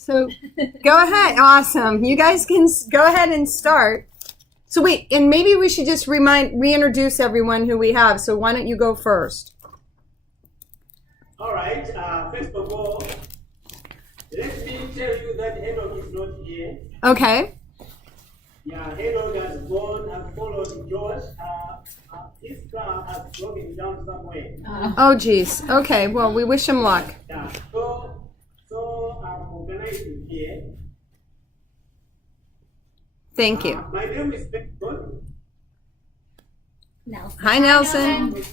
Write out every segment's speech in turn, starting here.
So go ahead. Awesome. You guys can go ahead and start. So wait, and maybe we should just reintroduce everyone who we have. So why don't you go first? All right. First of all, let me tell you that Enoch is not here. Okay. Yeah, Enoch has gone and followed George. His car has broken down somewhere. Oh, geez. Okay. Well, we wish him luck. Yeah. So I'm organizing here. Thank you. My name is Dickson. Nelson. Hi, Nelson.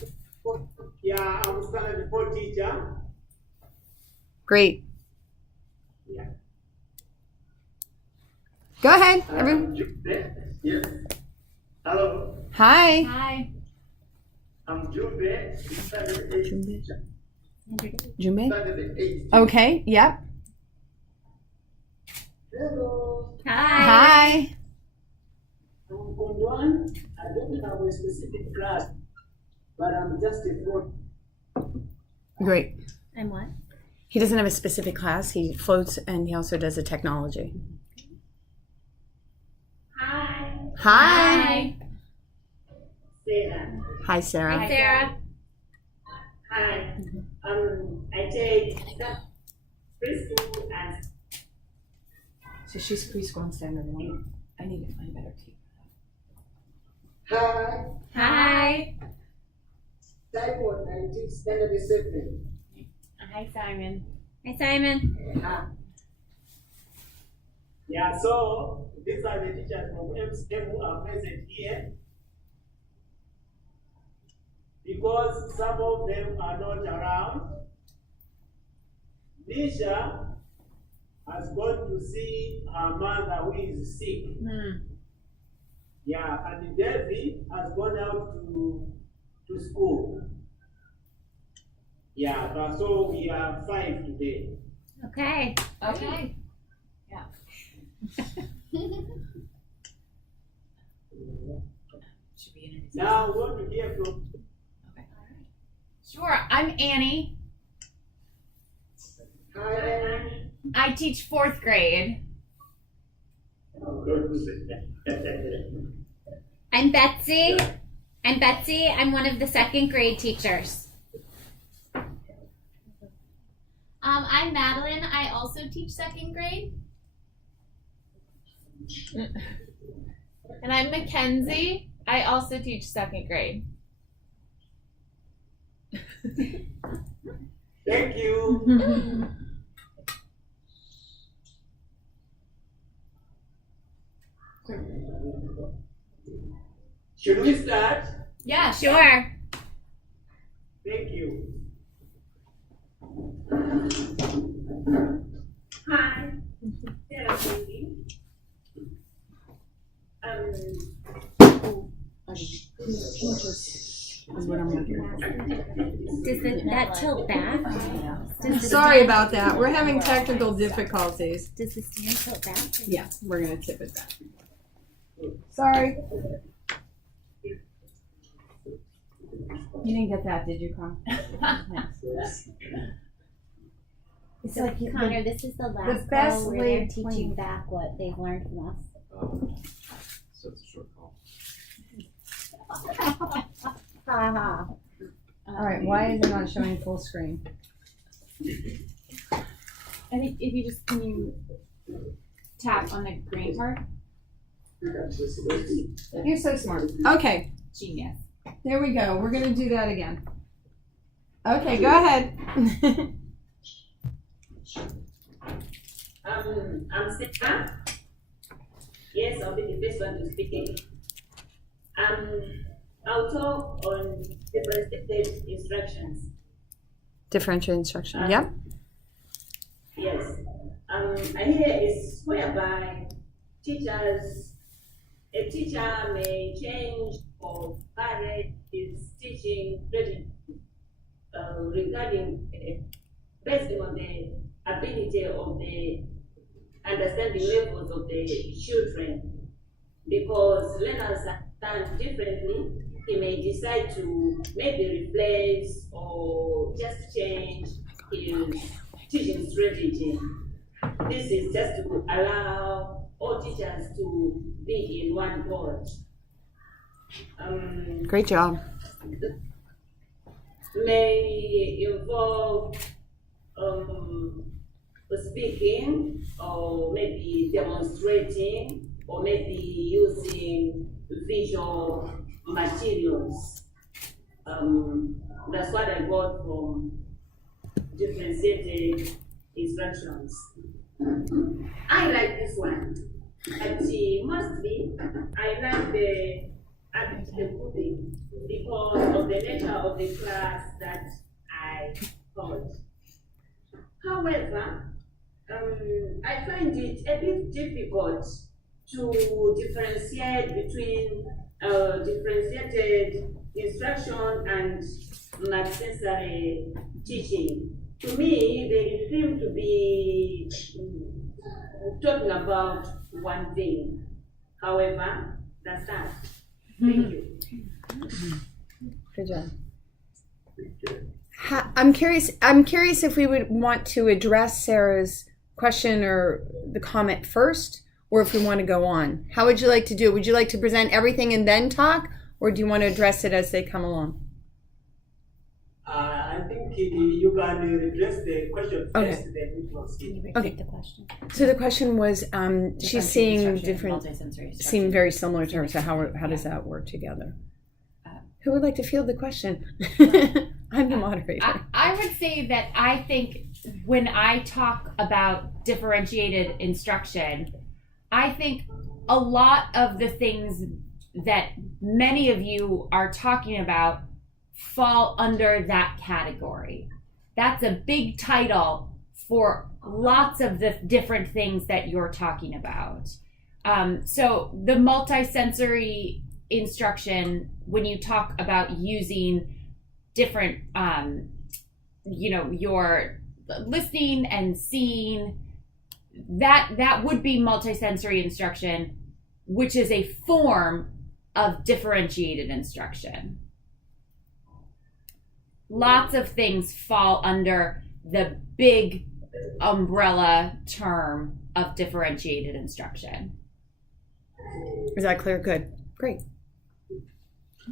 Yeah, I'm a standard 4 teacher. Great. Yeah. Go ahead. Everyone. Yes. Hello. Hi. Hi. I'm Jumbe. Standard 8 teacher. Jume. Standard 8. Okay. Yep. Hello. Hi. Hi. I'm Kondwandi. I don't have a specific class, but I'm just a float. Great. I'm what? He doesn't have a specific class. He floats and he also does a technology. Hi. Hi. Sera. Hi, Sera. Hi, Sera. Hi. I take preschool and So she's preschool and standard one. I need to find better people. hi. Hi. Type 1 and teach standard 7. Hi, Simon. Hi, Simon. Yeah, so these are the teachers from MCM who are present here. Because some of them are not around, Nisha has gone to see her mother who is sick. Yeah, and Debbie has gone out to school. Yeah, but so we are 5 today. Okay. Okay. Yeah. Should we introduce Now we want to hear from. Okay. Sure. I'm Annie. Hi, Annie. I teach 4th grade. I'm Betsy. I'm one of the 2nd grade teachers. I'm Madeline. I also teach 2nd grade. And I'm McKenzie. I also teach 2nd grade. Thank you. Should we start? Yeah, Sure. Thank you. Hi, Sera speaking. Does that tilt back? Sorry about that. We're having technical difficulties. Does the stand tilt back? Yeah, we're going to tip it back. Sorry. You didn't get that, did you, Con? It's like Connor, this is the last best call where they're laid teaching plan. back what they've learned from us. So it's a short call. Ha ha. All right, why is it not showing full screen? I think if you just can you tap on the green part. You're so smart. Okay, Genius. there we go. We're going to do that again. Okay, go ahead. I'm Sera. Yes, I'll be the first one to speak. I'll talk on differentiated instructions. Differential instruction. Yep. Yes. Here is whereby a teacher may change or vary his teaching strategy regarding based on the ability of the understanding levels of the children. Because learners understand differently, he may decide to maybe replace or just change his teaching strategy. this is just to allow all teachers to be in one board. Great job. May involve speaking, or maybe demonstrating, or maybe using visual materials. That's what I got from differentiated instructions. I like this one, but mostly I like the grouping because of the nature of the class that I taught. However, I find it a bit difficult to differentiate between differentiated instruction and multisensory teaching. To me, they seem to be talking about one thing. However, that's that. Thank you. Good job. I'm curious if we would want to address Sarah's question or the comment first, or if we want to go on. How would you like to do it? Would you like to present everything and then talk, or do you want to address it as they come along? I think you can address the question Okay. first, then we proceed. Okay. The question. So the question was, she's seeing different, multisensory seem very similar to her. So how does that work together? Who would like to field the question? I'm the moderator. I would say that I think when I talk about differentiated instruction, I think a lot of the things that many of you are talking about fall under that category. That's a big title for lots of the different things that you're talking about. So the multisensory instruction, when you talk about using different, your listening and seeing, that would be multisensory instruction, which is a form of differentiated instruction. Lots of things fall under the big umbrella term of differentiated instruction. Is that clear? Good. Great.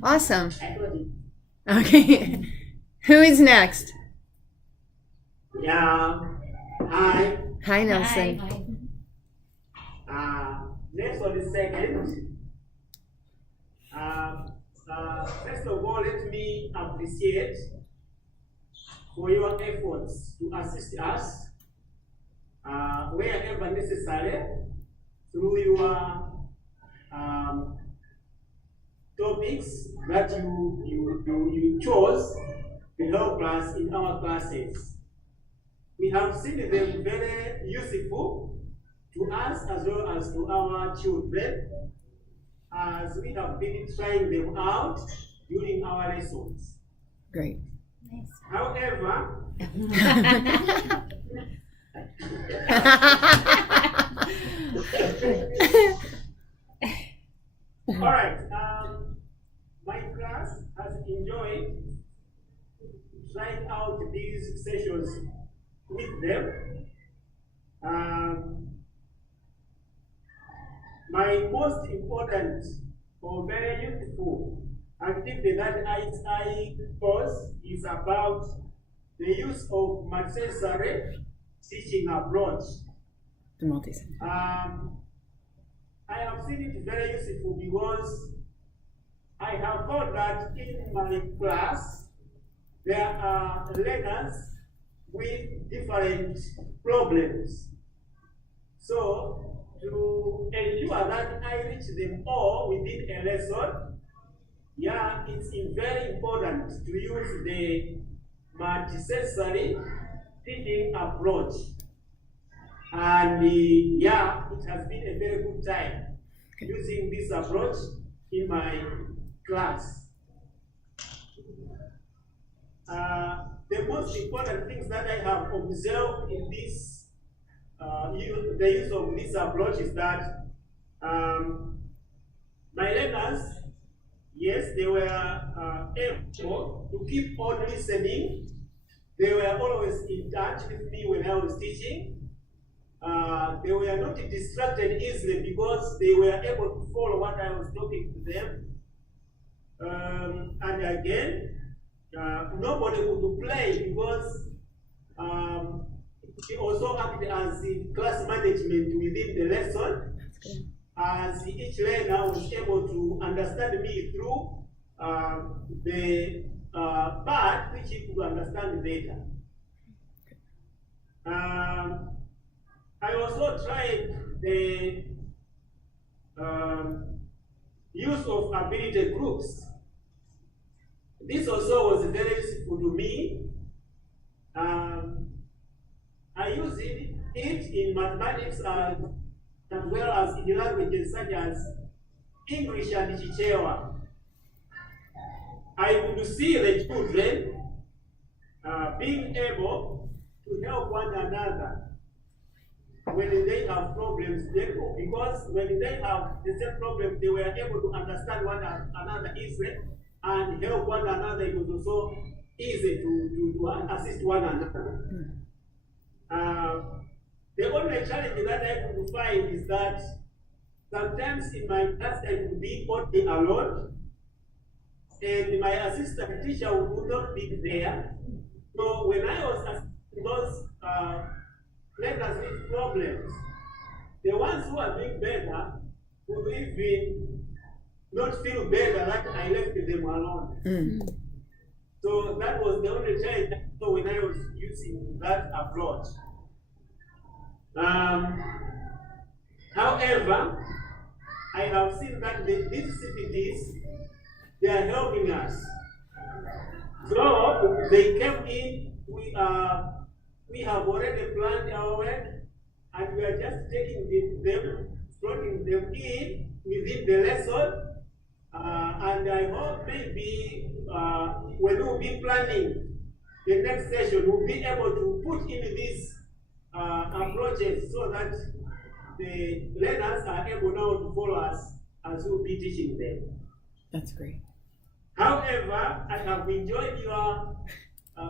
Awesome. I got it. Okay. Who is next? Yeah. Hi. Hi, Nelson. Next on the second. First of all, let me appreciate for your efforts to assist us wherever necessary through your topics that you chose to help us in our classes. We have seen them very useful to us as well as to our children, as we have been trying them out during our lessons. Great. However, all right, my class has enjoyed trying out these sessions with them. My most important or very useful activity that I pose is about the use of multisensory teaching approach. The multisensory. I have seen it very useful because I have found that in my class there are learners with different problems. So to ensure that I reach them all within a lesson, it's very important to use the multisensory teaching approach. And it has been a very good time using this approach in my class. The most important things that I have observed in this, the use of this approach is that my learners, yes, they were able to keep on listening. They were always in touch with me when I was teaching. they were not distracted easily because they were able to follow what I was talking to them. And again, nobody would play because he also acted as the class management within the lesson, as each learner was able to understand me through the part which he could understand better. I also tried the use of ability groups. This also was very useful to me. I use it in mathematics as well as in languages such as English and Chichewa. I could see the children being able to help one another when they have problems, because when they have the same problem, they were able to understand one another easily and help one another. It was also easy to assist one another. The only challenge that I could find is that sometimes in my class I could be only alone, and my assistant teacher would not be there. So when I was assisting those learners with problems, the ones who are doing better would even not feel better that I left them alone. So that was the only challenge when I was using that approach. However, I have seen that these CPTs, they are helping us. So they came in, we have already planned our work, and we are just taking them, slotting them in within the lesson. And I hope maybe when we'll be planning the next session, we'll be able to put in these approaches so that the learners are able now to follow us as we'll be teaching them. That's great. However, I have enjoyed your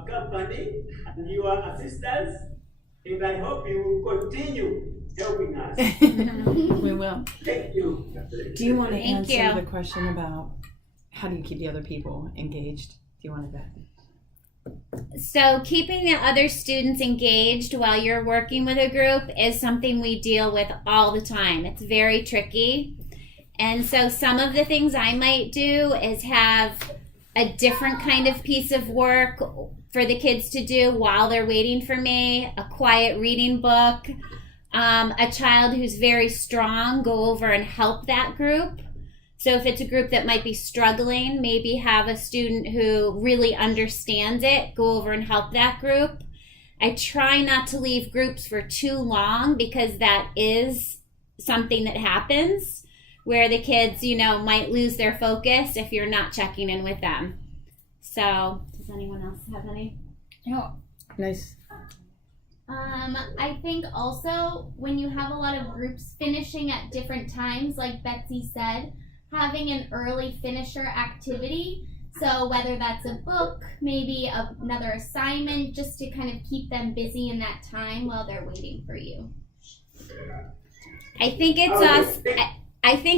company and your assistance, and I hope you will continue helping us. We will. Thank you. Do you want to Thank answer you. the question about how do you keep the other people engaged? Do you want to bet? So keeping the other students engaged while you're working with a group is something we deal with all the time. It's very tricky. And so some of the things I might do is have a different kind of piece of work for the kids to do while they're waiting for me, a quiet reading book, a child who's very strong, go over and help that group. So if it's a group that might be struggling, maybe have a student who really understands it, go over and help that group. I try not to leave groups for too long because that is something that happens where the kids, might lose their focus if you're not checking in with them. So does anyone else have any? No. Nice. I think also when you have a lot of groups finishing at different times, like Betsy said, having an early finisher activity. So whether that's a book, maybe another assignment, just to kind of keep them busy in that time while they're waiting for you. I think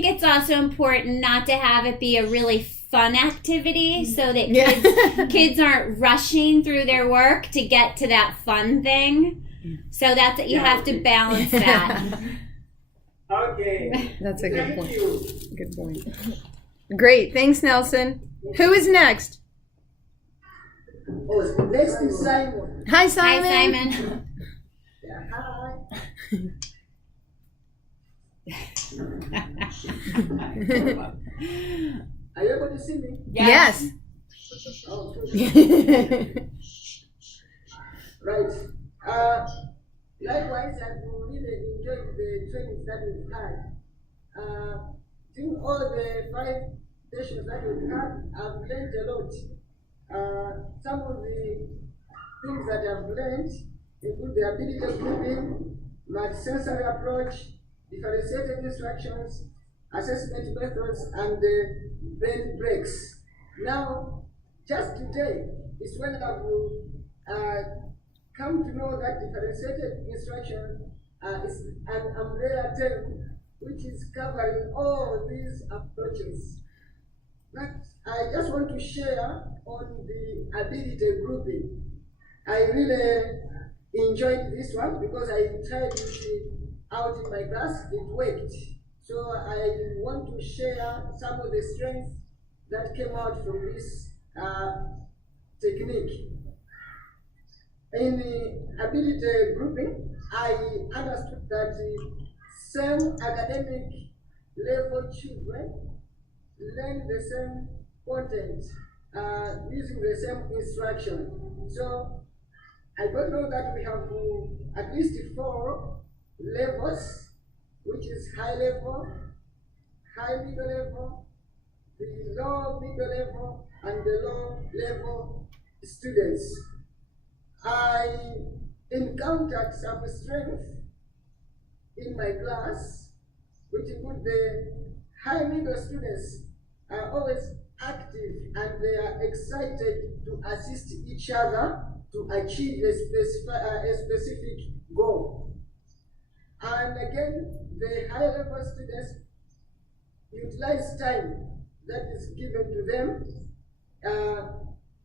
it's also important not to have it be a really fun activity so that kids aren't rushing through their work to get to that fun thing. So that's you have to balance that. Okay. That's a good Thank point. you. Good point. Great. Thanks, Nelson. Who is next? Oh, next is Simon. Hi, Simon. Hi, Simon. Yeah, hi. Are you able to see me? Yes. Oh, good. Right. Likewise, I've really enjoyed the trainings that we've had. During all the 5 sessions that we've had, I've learned a lot. Some of the things that I've learned include the ability of grouping, multi-sensory approach, differentiated instructions, assessment methods, and the brain breaks. Now, just today is when I will come to know that differentiated instruction is an umbrella term which is covering all these approaches. But I just want to share on the ability grouping. I really enjoyed this one because I tried it out in my class. It worked. So I want to share some of the strengths that came out from this technique. In the ability grouping, I understood that same academic level children learn the same content using the same instruction. So I don't know that we have at least 4 levels, which is high level, high middle level, the low middle level, and the low level students. I encountered some strength in my class, which include the high middle students are always active and they are excited to assist each other to achieve a specific goal. And again, the high level students utilize time that is given to them.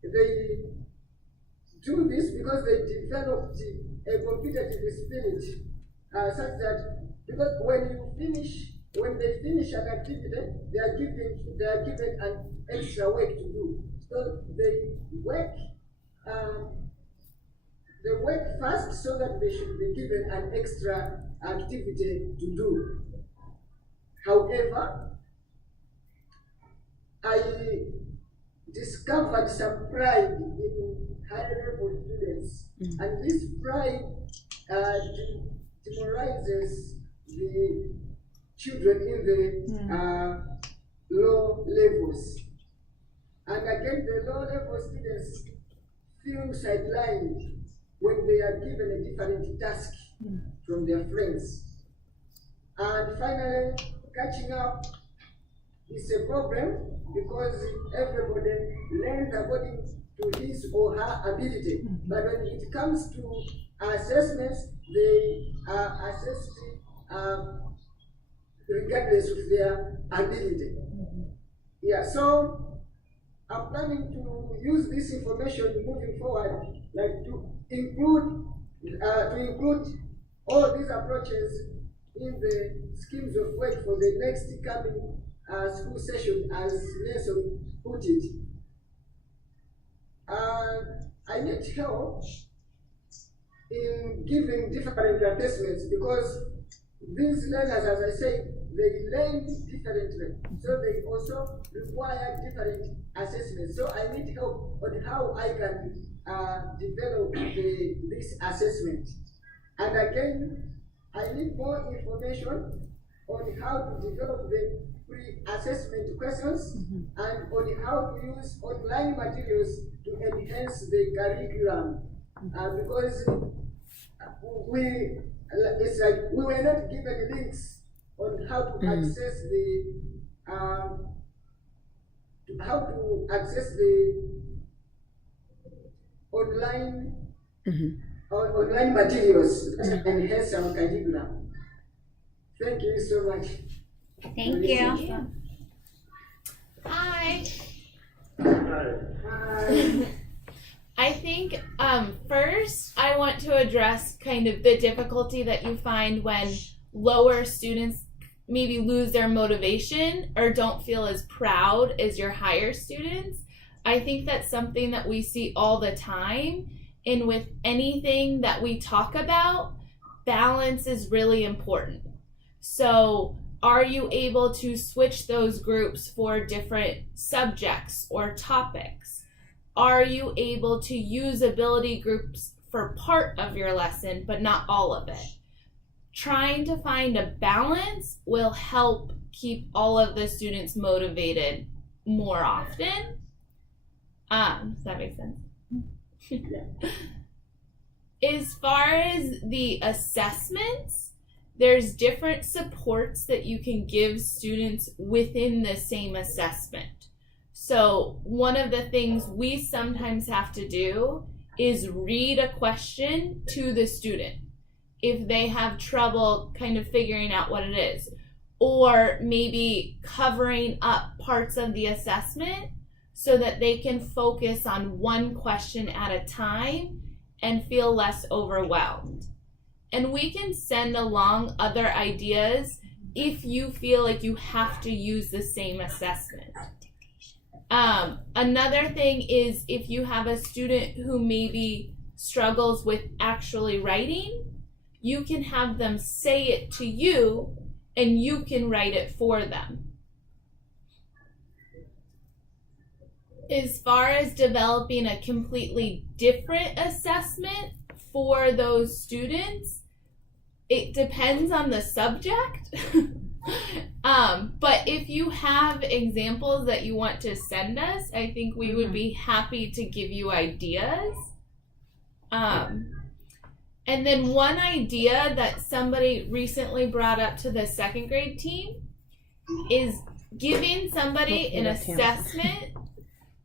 They do this because they developed a competitive spirit, such that because when they finish an activity, they are given an extra work to do. So they work fast so that they should be given an extra activity to do. However, I discovered some pride in higher level students, and this pride demoralizes the children in the low levels. And again, the low level students feel sidelined when they are given a different task from their friends. And finally, catching up is a problem because everybody learns according to his or her ability. But when it comes to assessments, they are assessed regardless of their ability. Yeah, so I'm planning to use this information moving forward, like to include all these approaches in the schemes of work for the next coming school session, as Nelson put it. I need help in giving different assessments because these learners, as I said, they learn differently. So they also require different assessments. So I need help on how I can develop this assessment. And again, I need more information on how to develop the pre-assessment questions and on how to use online materials to enhance the curriculum. Because it's like we were not given links on how to access the online materials that enhance our curriculum. Thank you so much. Thank you. Hi. Hi. I think first I want to address kind of the difficulty that you find when lower students maybe lose their motivation or don't feel as proud as your higher students. I think that's something that we see all the time, and with anything that we talk about, balance is really important. So are you able to switch those groups for different subjects or topics? Are you able to use ability groups for part of your lesson, but not all of it? Trying to find a balance will help keep all of the students motivated more often. Does that make sense? As far as the assessments, there's different supports that you can give students within the same assessment. So one of the things we sometimes have to do is read a question to the student if they have trouble kind of figuring out what it is, or maybe covering up parts of the assessment so that they can focus on one question at a time and feel less overwhelmed. And we can send along other ideas if you feel like you have to use the same assessment. Another thing is if you have a student who maybe struggles with actually writing, you can have them say it to you and you can write it for them. As far as developing a completely different assessment for those students, it depends on the subject. But if you have examples that you want to send us, I think we would be happy to give you ideas. And then one idea that somebody recently brought up to the second grade team is giving somebody an assessment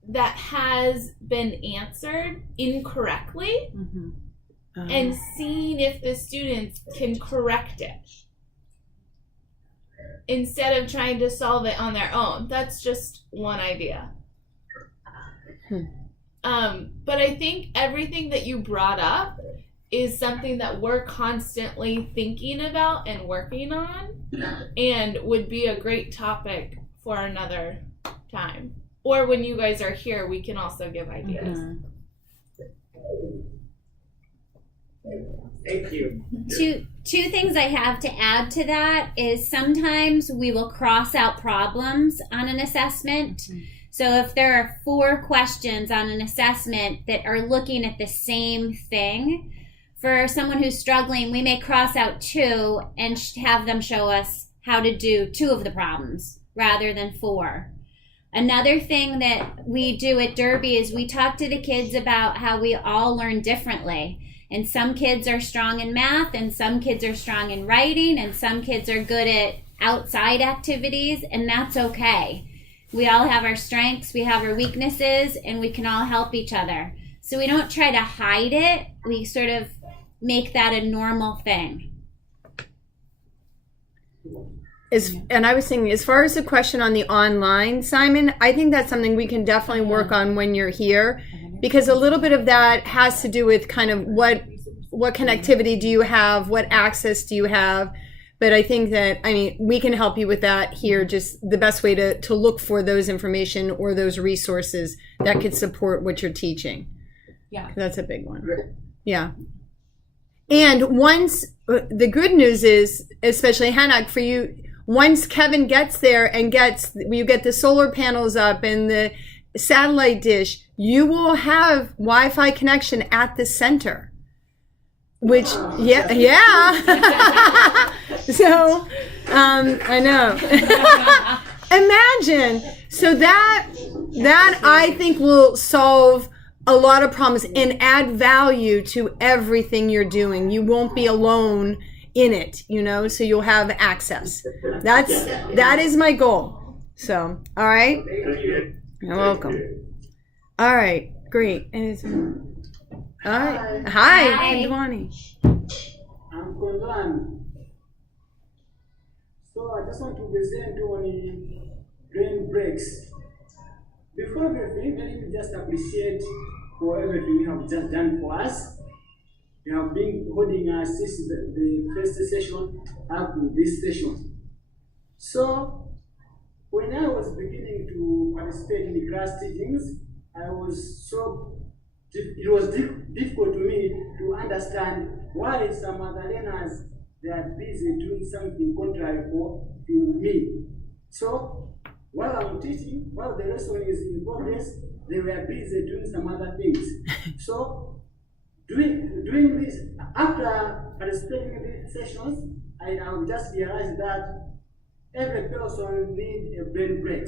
that has been answered incorrectly and seeing if the students can correct it instead of trying to solve it on their own. That's just one idea. But I think everything that you brought up is something that we're constantly thinking about and working on, and would be a great topic for another time. Or when you guys are here, we can also give ideas. Thank you. Two things I have to add to that is sometimes we will cross out problems on an assessment. So if there are 4 questions on an assessment that are looking at the same thing, for someone who's struggling, we may cross out 2 and have them show us how to do 2 of the problems rather than 4. Another thing that we do at Derby is we talk to the kids about how we all learn differently. And some kids are strong in math, and some kids are strong in writing, and some kids are good at outside activities, and that's okay. We all have our strengths, we have our weaknesses, and we can all help each other. So we don't try to hide it, we sort of make that a normal thing. And I was thinking, as far as the question on the online, Simon, I think that's something we can definitely work on when you're here, because a little bit of that has to do with kind of what connectivity do you have, what access do you have. But I think that, I mean, we can help you with that here, just the best way to look for those information or those resources that could support what you're teaching. Yeah. That's a big one. Yeah. And once, the good news is, especially Hannah, for you, once Kevin gets there and you get the solar panels up and the satellite dish, you will have Wi-Fi connection at the center. Which, yeah. So, I know. Imagine. So that I think will solve a lot of problems and add value to everything you're doing. You won't be alone in it, so you'll have access. That is my goal. So, all right. You're welcome. All right, great. All right. Hi, Kondwandi. I'm Kondwandi. So I just want to present on brain breaks. Before everything, let me just appreciate for everything you have just done for us. You have been holding us since the first session up to this session. So when I was beginning to participate in the class teachings, it was difficult to me to understand why some other learners, they are busy doing something contrary to me. So while I'm teaching, while the lesson is in progress, they were busy doing some other things. So doing this, after participating in these sessions, I now just realized that every person needs a brain break.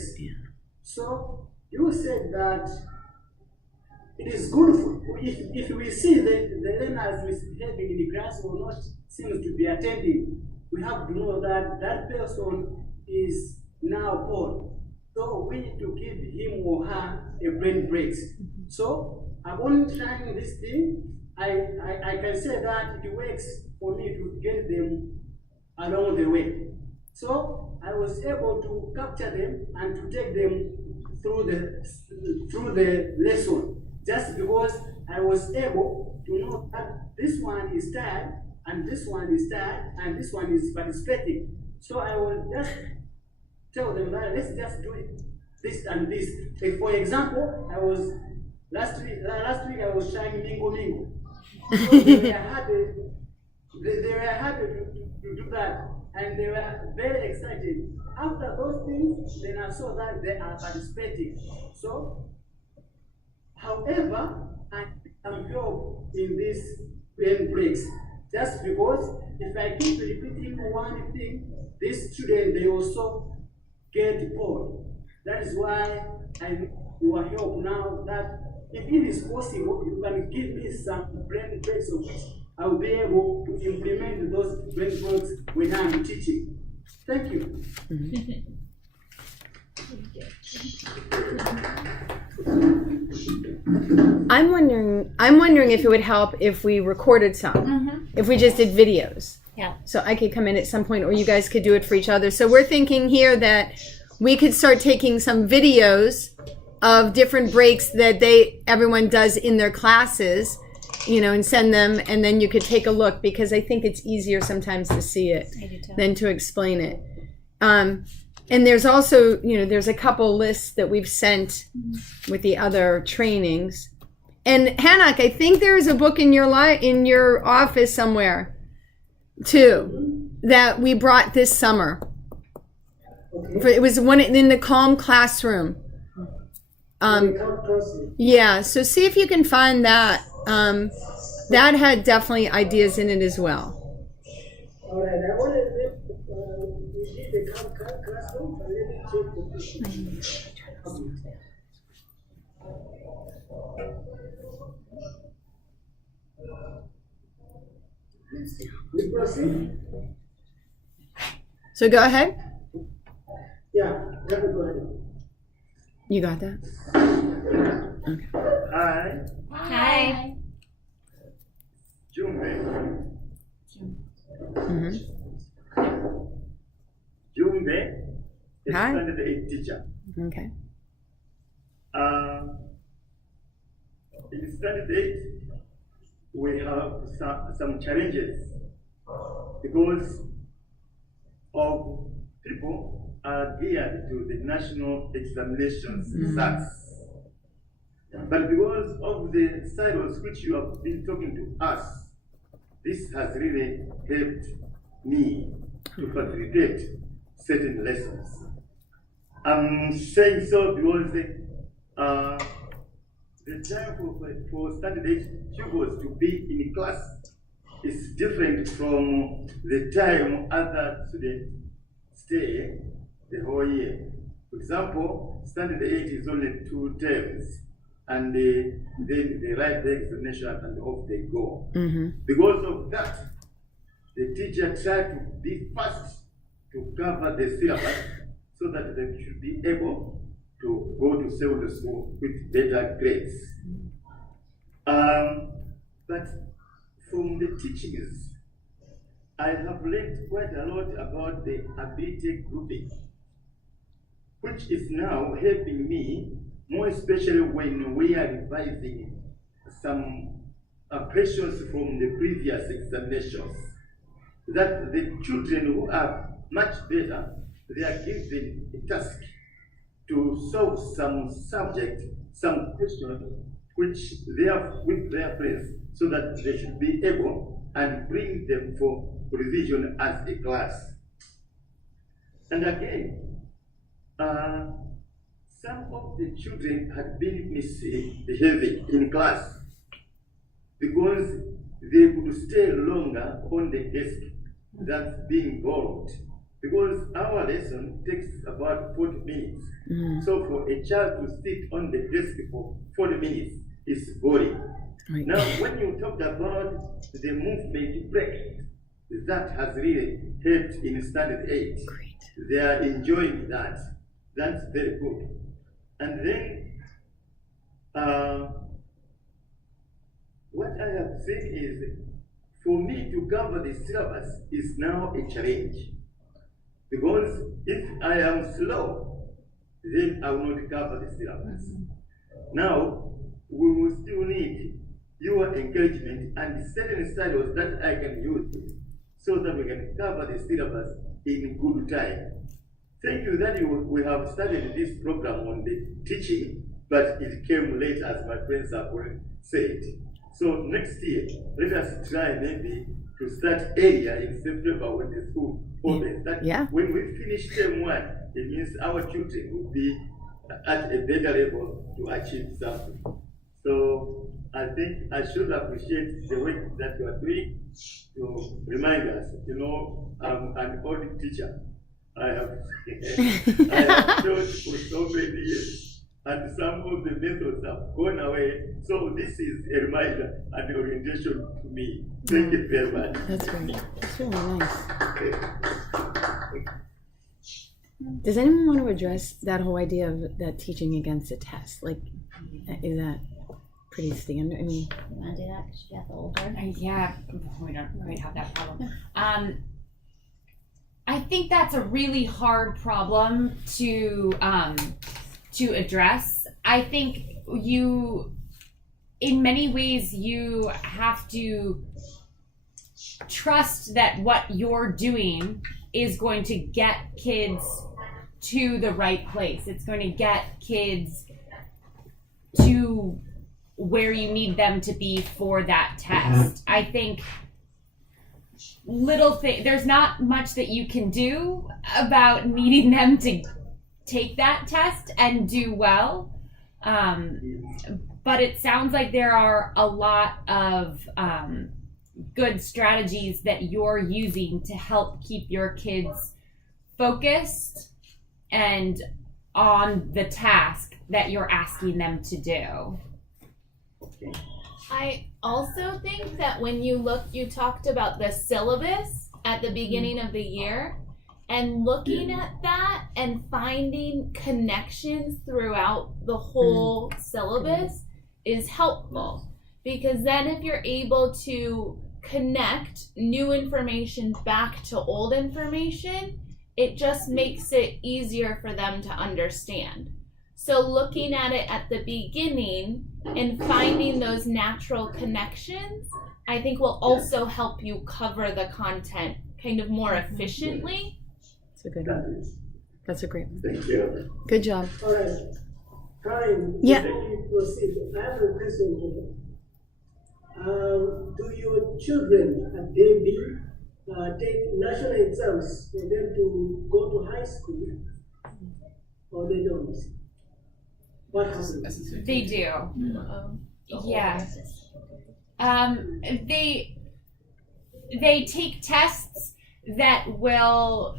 So you said that it is good if we see the learners misbehaving in the class or not seems to be attending, we have to know that that person is now bored. So we need to give him or her a brain break. So upon trying this thing, I can say that it works for me to get them along the way. So I was able to capture them and to take them through the lesson, just because I was able to know that this one is tired, and this one is tired, and this one is participating. So I will just tell them that let's just do it, this and this. Like for example, last week I was trying mingo. So they were happy to do that, and they were very excited. After those things, then I saw that they are participating. So, however, I am help in these brain breaks, just because if I keep repeating one thing, these children, they also get bored. That is why I need your help now, that if it is possible, you can give me some brain breaks of which I will be able to implement those brain breaks when I'm teaching. Thank you. I'm wondering if it would help if we recorded some, if we just did videos. Yeah. So I could come in at some point, or you guys could do it for each other. So we're thinking here that we could start taking some videos of different breaks that everyone does in their classes, and send them, and then you could take a look, because I think it's easier sometimes to see it than to explain it. And there's also, there's a couple lists that we've sent with the other trainings. And Hanak, I think there is a book in your office somewhere too that we brought this summer. It was one in the Calm Classroom. Yeah, so see if you can find that. That had definitely ideas in it as well. All right, I want to we did the classroom, but let me check the picture. We proceed? So go ahead. Yeah, let me go ahead. You got that? Okay. Hi. Hi. Jumbe. Mm-hmm. Jumbe is Hi. standard 8 teacher. Okay. In standard 8, we have some challenges because of people are geared to the national examinations, SATs. But because of the silos which you have been talking to us, this has really helped me to facilitate certain lessons. I'm saying so because the time for standard 8 pupils to be in class is different from the time other students stay the whole year. For example, standard 8 is only 2 terms, and then they write the examination and off they go. Because of that, the teacher tried to be fast to cover the syllabus so that they should be able to go to secondary school with better grades. But from the teachings, I have learned quite a lot about the ability grouping, which is now helping me, more especially when we are revising some questions from the previous examinations, that the children who are much better, they are given a task to solve some subject, some question, which they have with their friends, so that they should be able and bring them for revision as a class. And again, some of the children had been misbehaving in class because they could stay longer on the desk than being borrowed. Because our lesson takes about 40 minutes. So for a child to sit on the desk for 40 minutes is boring. Right. Now, when you talked about the movement break, that has really helped in standard 8. Great. They are enjoying that. That's very good. And then, what I have seen is, for me to cover the syllabus is now a challenge. Because if I am slow, then I will not cover the syllabus. Now, we will still need your encouragement and certain styles that I can use so that we can cover the syllabus in good time. Thank you that we have started this program on the teaching, but it came late, as my friends have already said. So next year, let us try maybe to start earlier in September when the school opens. That when we finish term 1, it means our children will be at a better level to achieve something. So I think I should appreciate the work that you are doing to remind us. You know, I'm an old teacher. I have taught for so many years, and some of the methods have gone away. So this is a reminder and orientation to me. Thank you very much. That's great. That's really nice. Does anyone want to address that whole idea of that teaching against a test? Like, is that pretty standard? I mean, You want to do that because you have the older? Yeah, we don't quite have that problem. I think that's a really hard problem to address. I think in many ways, you have to trust that what you're doing is going to get kids to the right place. It's going to get kids to where you need them to be for that test. I think there's not much that you can do about needing them to take that test and do well. But it sounds like there are a lot of good strategies that you're using to help keep your kids focused and on the task that you're asking them to do. I also think that when you talked about the syllabus at the beginning of the year, and looking at that and finding connections throughout the whole syllabus is helpful. Because then if you're able to connect new information back to old information, it just makes it easier for them to understand. So looking at it at the beginning and finding those natural connections, I think will also help you cover the content kind of more efficiently. That's a good one. That's a great one. Thank you. Good job. All right. Karen, Yeah. before you proceed, I have a question here. Do your children at DMB take national exams for them to go to high school, or they don't? What happens? They do. Yeah. They take tests that will,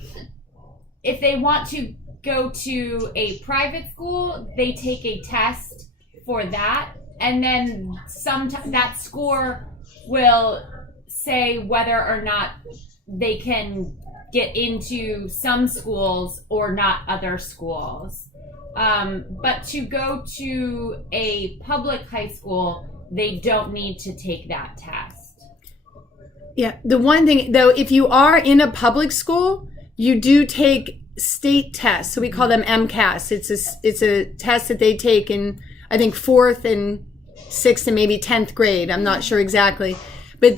if they want to go to a private school, they take a test for that, and then that score will say whether or not they can get into some schools or not other schools. But to go to a public high school, they don't need to take that test. Yeah, the one thing though, if you are in a public school, you do take state tests. So we call them MCAS. It's a test that they take in, I think, 4th and 6th and maybe 10th grade. I'm not sure exactly. But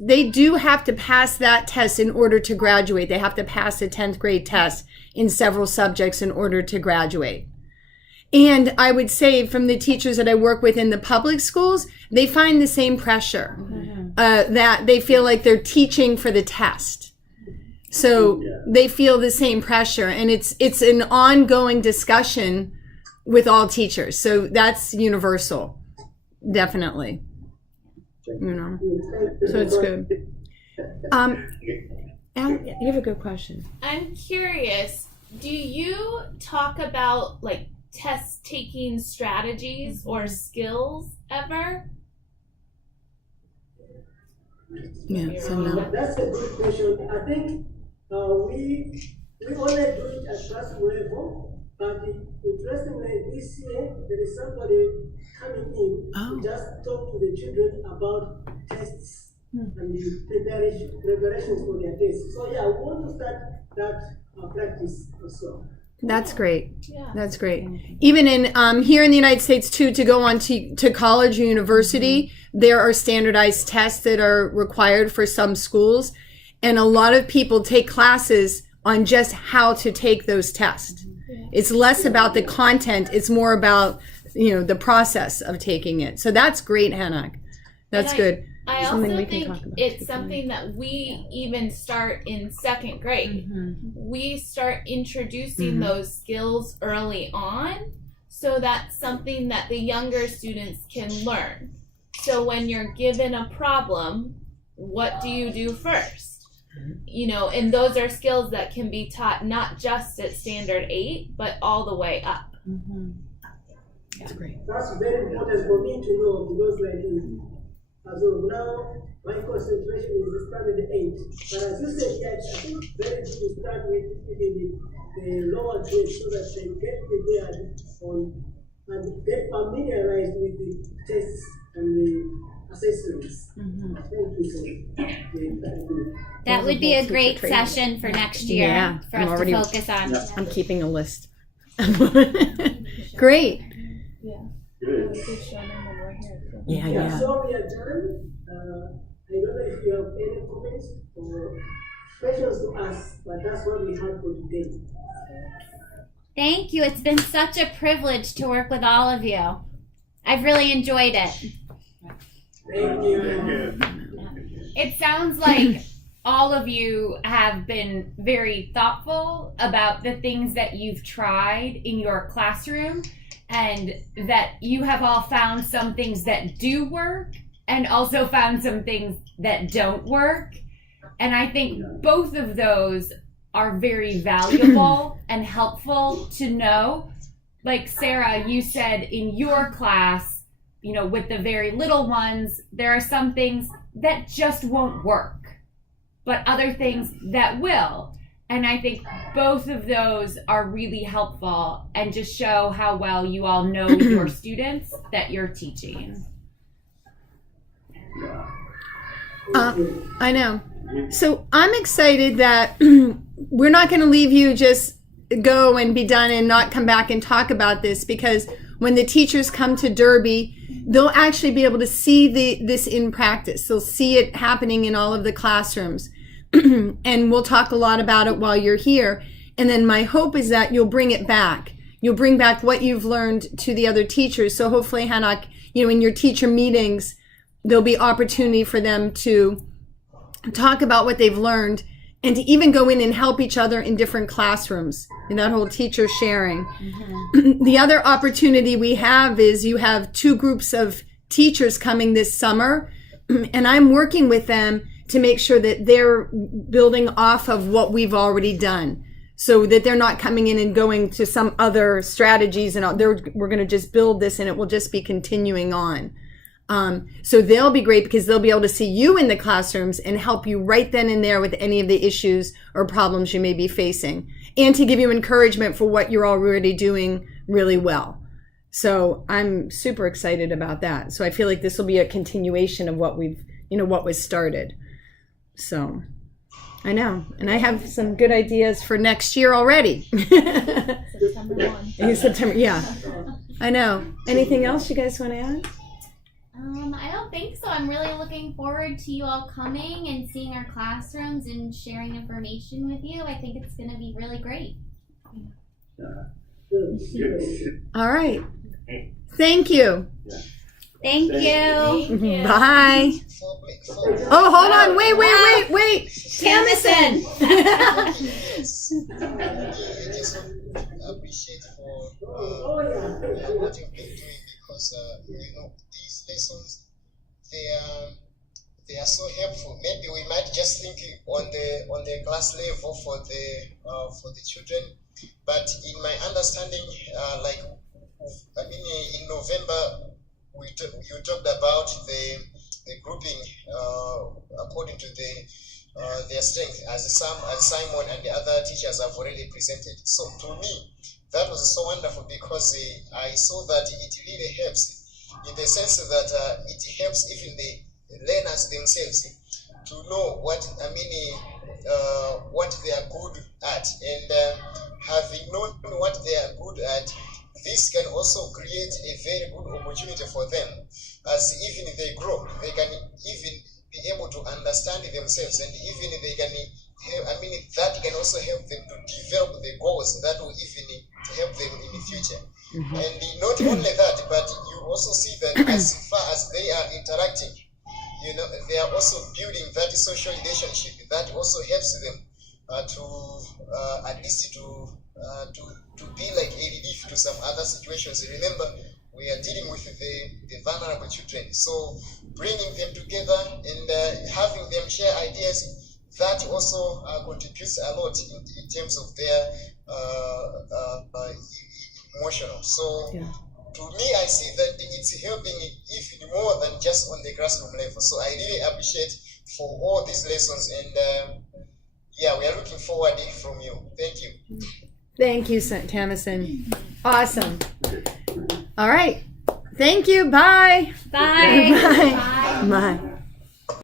they do have to pass that test in order to graduate. They have to pass a 10th grade test in several subjects in order to graduate. And I would say from the teachers that I work with in the public schools, they find the same pressure, that they feel like they're teaching for the test. So they feel the same pressure, and it's an ongoing discussion with all teachers. So that's universal, definitely. You know, so it's good. Al, you have a good question. I'm curious, do you talk about like test taking strategies or skills ever? Yeah, so no. That's a good question. I think we only do it at classroom level, but interestingly, this year there is somebody coming in to just talk to the children about tests and the preparations for their tests. So yeah, we want to start that practice also. That's great. Yeah. That's great. Even in here in the United States too, to go on to college or university, there are standardized tests that are required for some schools, and a lot of people take classes on just how to take those tests. It's less about the content; it's more about the process of taking it. So that's great, Hanak. That's good. I Something also we can think talk about it's too. something that we even start in second grade. We start introducing those skills early on, so that's something that the younger students can learn. So when you're given a problem, what do you do first? And those are skills that can be taught not just at standard 8, but all the way up. That's great. That's very important for me to know, because as of now, my concentration is standard 8. But as you said, yes, I think it's very good to start with the lower grades so that they get prepared and get familiarized with the tests and the assessments. Thank you so much. That would be a great session for next year Yeah, for I'm us already- to focus on. I'm keeping a list. Great. Yeah. So we are done. I don't know if you have any comments or questions to ask, but that's what we have for today. Thank you. It's been such a privilege to work with all of you. I've really enjoyed it. Thank you. It sounds like all of you have been very thoughtful about the things that you've tried in your classroom, and that you have all found some things that do work and also found some things that don't work. And I think both of those are very valuable and helpful to know. Like Sera, you said in your class, with the very little ones, there are some things that just won't work, but other things that will. And I think both of those are really helpful and just show how well you all know your students that you're teaching. I know. So I'm excited that we're not going to leave you just go and be done and not come back and talk about this, because when the teachers come to Derby, they'll actually be able to see this in practice. They'll see it happening in all of the classrooms. And we'll talk a lot about it while you're here. And then my hope is that you'll bring it back. You'll bring back what you've learned to the other teachers. So hopefully, Hanak, in your teacher meetings, there'll be opportunity for them to talk about what they've learned and to even go in and help each other in different classrooms, in that whole teacher sharing. The other opportunity we have is you have 2 groups of teachers coming this summer, and I'm working with them to make sure that they're building off of what we've already done, so that they're not coming in and going to some other strategies, and we're going to just build this and it will just be continuing on. So they'll be great because they'll be able to see you in the classrooms and help you right then and there with any of the issues or problems you may be facing, and to give you encouragement for what you're already doing really well. So I'm super excited about that. So I feel like this will be a continuation of what what was started. So I know, and I have some good ideas for next year already. September 1. In September, yeah. I know. Anything else you guys want to add? I don't think so. I'm really looking forward to you all coming and seeing our classrooms and sharing information with you. I think it's going to be really great. All right. Thank you. Thank you. Bye. Oh, hold on. Wait. Tamison. Appreciate for what you've been doing, because these lessons, they are so helpful. Maybe we might just think on the class level for the children, but in my understanding, in November you talked about the grouping according to their strength, as Simon and the other teachers have already presented. So to me, that was so wonderful, because I saw that it really helps, in the sense that it helps even the learners themselves to know what what they are good at, and having known what they are good at, this can also create a very good opportunity for them, as even they grow, they can even be able to understand themselves, and even they can that can also help them to develop the goals that will even help them in the future. And not only that, but you also see that as far as they are interacting, they are also building that social relationship that also helps them to at least to be like a relief to some other situations. Remember, we are dealing with the vulnerable children, so bringing them together and having them share ideas, that also contributes a lot in terms of their emotional. So to me, I see that it's helping even more than just on the classroom level. So I really appreciate for all these lessons, and we are looking forward from you. Thank you. Thank you, Tamison. Awesome. All right. Thank you. Bye. Bye. Bye. Bye.